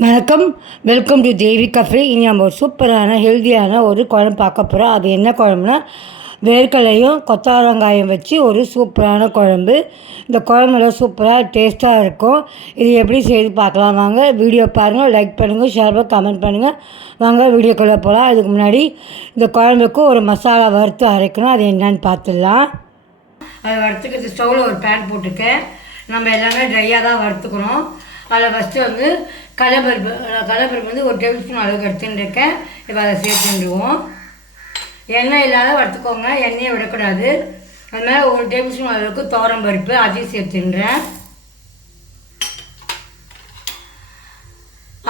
வணக்கம். Welcome to Devi cafe இனி நம்ம ஒரு சூப்பரான ஹெல்த்தியான ஒரு குழம்பு பார்க்க போகிறோம் அது என்ன குழம்புனா வேர்க்கலையும் கொத்தவரங்காயம் வச்சு ஒரு சூப்பரான குழம்பு. இந்த குழம்புல சூப்பராக டேஸ்ட்டாக இருக்கும். இது எப்படி செய்து பார்க்கலாம்? வாங்க வீடியோ பாருங்கள் லைக் பண்ணுங்கள் ஷேர் பண்ணி கமெண்ட் பண்ணுங்கள் வாங்க வீடியோக்குள்ளே போகலாம் அதுக்கு முன்னாடி இந்த குழம்புக்கு ஒரு மசாலா வறுத்து அரைக்கணும். அது என்னன்னு பார்த்துடலாம். அதை வறுத்துக்கிறது ஸ்டவ்வில் ஒரு பேன் போட்டுருக்கேன். நம்ம எல்லாமே ட்ரையாக தான் வறுத்துக்கணும். அதில் ஃபஸ்ட்டு வந்து கடலைப்பருப்பு கடலைப்பருப்பு வந்து ஒரு டேபிள் ஸ்பூன் அளவுக்கு எடுத்துன்னு இருக்கேன் இப்போ அதை சேர்த்துடுவோம் எண்ணெய் இல்லாத வறுத்துக்கோங்க. எண்ணெயை விடக்கூடாது. அது ஒரு டேபிள் ஸ்பூன் அளவுக்கு துவரம் பருப்பு அதையும் சேர்த்துன்றேன்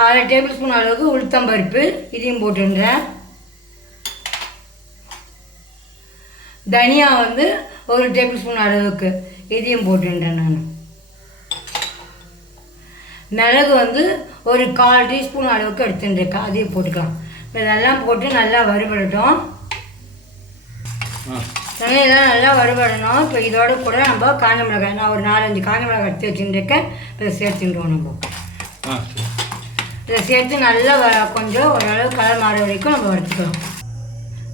அரை டேபிள் ஸ்பூன் அளவுக்கு உளுத்தம் பருப்பு இதையும் போட்டுன்றேன் தனியா வந்து ஒரு டேபிள் ஸ்பூன் அளவுக்கு இதையும் போட்டுன்றேன் நான். மிளகு வந்து ஒரு கால் டீஸ்பூன் அளவுக்கு எடுத்துட்டுருக்கேன். அதையும் போட்டுக்கலாம். இதெல்லாம் போட்டு நல்லா வறுபடட்டும். இதெல்லாம் நல்லா வறுபடணும். இப்போ இதோட கூட நம்ம காஞ்ச மிளகாய் நான் ஒரு நாலஞ்சு காஞ்ச மிளகாய் எடுத்து வச்சுட்டுருக்கேன். இதை சேர்த்துட்டுருவோம் நம்ம. இதை சேர்த்து நல்லா வ கொஞ்சம் ஓரளவு கலர் மாற வரைக்கும் நம்ம வறுத்துக்கலாம்.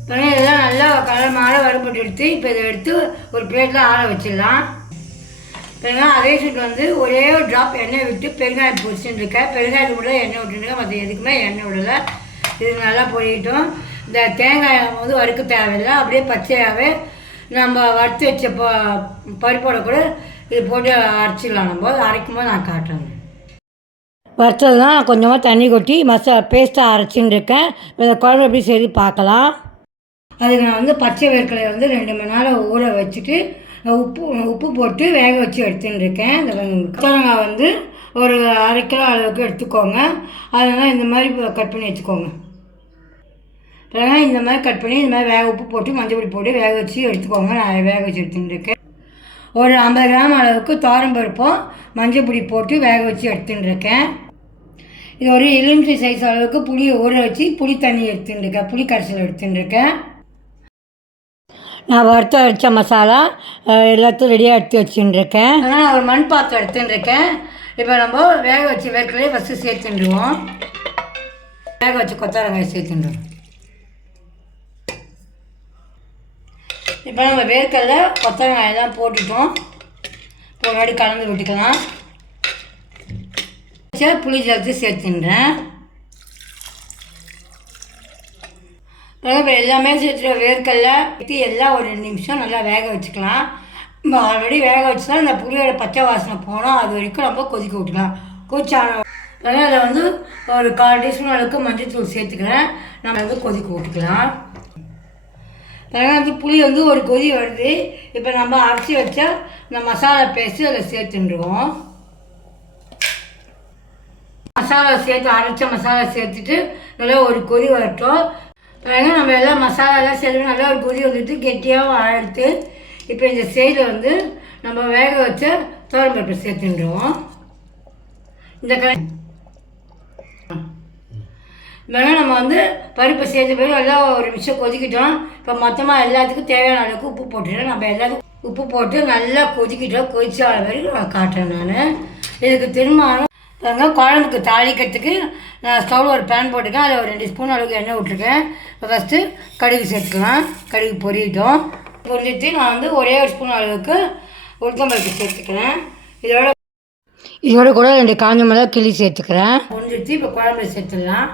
இப்போ இதெல்லாம் நல்லா கலர் மாற வறுபட்டு எடுத்து இப்போ இதை எடுத்து ஒரு பிளேட்டில் ஆற வச்சிடலாம். பெருங்காயம் அதே சீட் வந்து ஒரே ஒரு ட்ராப் எண்ணெய் விட்டு பெருங்காயம் பொரிச்சுட்டு இருக்கேன் பெருங்காயம் கூட எண்ணெய் விட்டுருக்கேன் மற்ற எதுக்குமே எண்ணெய் விடலை. இது நல்லா பொரியட்டும். இந்த தேங்காய் வந்து வறுக்க தேவையில்லை. அப்படியே பச்சையாகவே நம்ம வறுத்து வச்ச ப பருப்போட கூட இது போட்டு அரைச்சிடலாம். நம்ம அரைக்கும் போது நான் காட்டுறேன். வறுத்ததுலாம் நான் கொஞ்சமாக தண்ணி கொட்டி மசா பேஸ்ட்டாக அரைச்சின்னு இருக்கேன். இந்த குழம்பு எப்படி செய்து பார்க்கலாம். அதுக்கு நான் வந்து பச்சை வேர்க்கலையை வந்து ரெண்டு மணி நேரம் ஊற வச்சுட்டு உப்பு உப்பு போட்டு வேக வச்சு எடுத்துன்னு இருக்கேன். இந்த வந்து ஒரு அரை கிலோ அளவுக்கு எடுத்துக்கோங்க. அதனால் இந்த மாதிரி கட் பண்ணி வச்சுக்கோங்க. வெங்காயம் இந்த மாதிரி கட் பண்ணி இந்த மாதிரி வேக உப்பு போட்டு மஞ்சள் பொடி போட்டு வேக வச்சு எடுத்துக்கோங்க. நான் வேக வச்சு எடுத்துன்னு இருக்கேன். ஒரு ஐம்பது கிராம் அளவுக்கு தோரம் பருப்பும் மஞ்சள் பொடி போட்டு வேக வச்சு எடுத்துன்னு இருக்கேன். இது ஒரு எலுமிச்சை சைஸ் அளவுக்கு புளியை ஊற வச்சு புளி தண்ணி எடுத்துட்டுருக்கேன் புளி கரைசல் எடுத்துன்னு இருக்கேன். நான் வறுத்த அரைச்ச மசாலா எல்லாத்தையும் ரெடியாக எடுத்து வச்சுட்டுருக்கேன். அதனால் நான் ஒரு மண் பாத்திரம் எடுத்துட்டுருக்கேன். இப்போ நம்ம வேக வச்சு வேர்க்கலையே ஃபஸ்ட்டு சேர்த்துடுவோம் வேக வச்சு கொத்தவரங்காய் சேர்த்துடுவோம் இப்போ நம்ம வேர்க்கடல கொத்தவரங்காய் எல்லாம் போட்டுட்டோம். ஒரு முன்னாடி கலந்து விட்டுக்கலாம். புளி ஜலத்து சேர்த்துன்றேன் இப்போ எல்லாமே சேர்த்துட்டு வேர்க்கடல இது எல்லாம் ஒரு ரெண்டு நிமிஷம் நல்லா வேக வச்சுக்கலாம். நம்ம ஆல்ரெடி வேக வச்சுனா இந்த புளியோட பச்சை வாசனை போனோம் அது வரைக்கும் நம்ம கொதிக்க விட்டுக்கலாம். கொதிச்சான அதனால் அதில் வந்து ஒரு கால் டீஸ்பூன் அளவுக்கு மஞ்சள் தூள் சேர்த்துக்கிறேன். நம்ம வந்து கொதிக்க விட்டுக்கலாம். அதனால் வந்து புளி வந்து ஒரு கொதி வருது. இப்போ நம்ம அரைச்சி வச்சா இந்த மசாலா பேஸ்ட்டு அதில் சேர்த்துட்டுருவோம். மசாலா சேர்த்து அரைச்ச மசாலா சேர்த்துட்டு நல்லா ஒரு கொதி வரட்டும். பிறகு நம்ம எல்லாம் மசாலாலாம் சேர்த்து நல்லா ஒரு கொதி வந்துட்டு கெட்டியாக எடுத்து இப்போ இந்த சைடில் வந்து நம்ம வேக வச்ச தோரம்பருப்பு சேர்த்துட்டுருவோம். இந்த க வேணால் நம்ம வந்து பருப்பை சேர்த்த பிறகு எல்லாம் ஒரு நிமிஷம் கொதிக்கிட்டோம். இப்போ மொத்தமாக எல்லாத்துக்கும் தேவையான அளவுக்கு உப்பு போட்டுட்டோம் நம்ம எல்லாத்துக்கும் உப்பு போட்டு நல்லா கொதிக்கிட்டோம். கொதிச்ச வரைக்கும் நான் காட்டுறேன் நான். இதுக்கு திரும்ப பாருங்க குழம்புக்கு தாளிக்கிறதுக்கு நான் ஸ்டவ்வில் ஒரு பேன் போட்டுக்கேன். அதில் ஒரு ரெண்டு ஸ்பூன் அளவுக்கு எண்ணெய் விட்ருக்கேன் இப்போ ஃபஸ்ட்டு கடுகு சேர்த்துக்கலாம். கடுகு பொரியட்டும். பொரிஞ்சிட்டு நான் வந்து ஒரே ஒரு ஸ்பூன் அளவுக்கு உளுத்தம்பருப்பு சேர்த்துக்கிறேன். இதோட இதோட கூட ரெண்டு காஞ்ச மிளகா கிளி சேர்த்துக்கிறேன். பொரிஞ்சிட்டு இப்போ குழம்புல சேர்த்துடலாம்.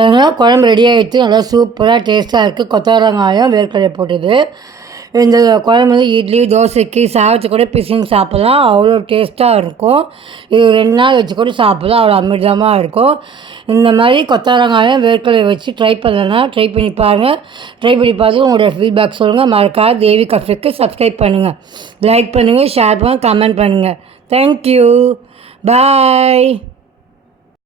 அதனால் குழம்பு ரெடி ஆகிடுச்சு நல்லா சூப்பராக டேஸ்ட்டாக இருக்குது கொத்தவரங்காயம் வேர்க்கடலை போட்டுது. இந்த குழம்பு வந்து இட்லி தோசைக்கு சாதத்துக்கு கூட பிசின்னு சாப்பிட்லாம். அவ்வளோ டேஸ்ட்டாக இருக்கும். இது ரெண்டு நாள் வச்சு கூட சாப்பிட்லாம். அவ்வளோ அமிர்தமாக இருக்கும். இந்த மாதிரி கொத்தவரங்காயம் வேர்க்கலை வச்சு ட்ரை பண்ணலன்னா ட்ரை பண்ணி பாருங்கள் ட்ரை பண்ணி பார்த்து உங்களோட ஃபீட்பேக் சொல்லுங்கள் மறக்காத தேவி கஃபேக்கு சப்ஸ்கிரைப் பண்ணுங்கள் லைக் பண்ணுங்கள் ஷேர் பண்ணுங்கள் கமெண்ட் பண்ணுங்கள் தேங்க்யூ பாய்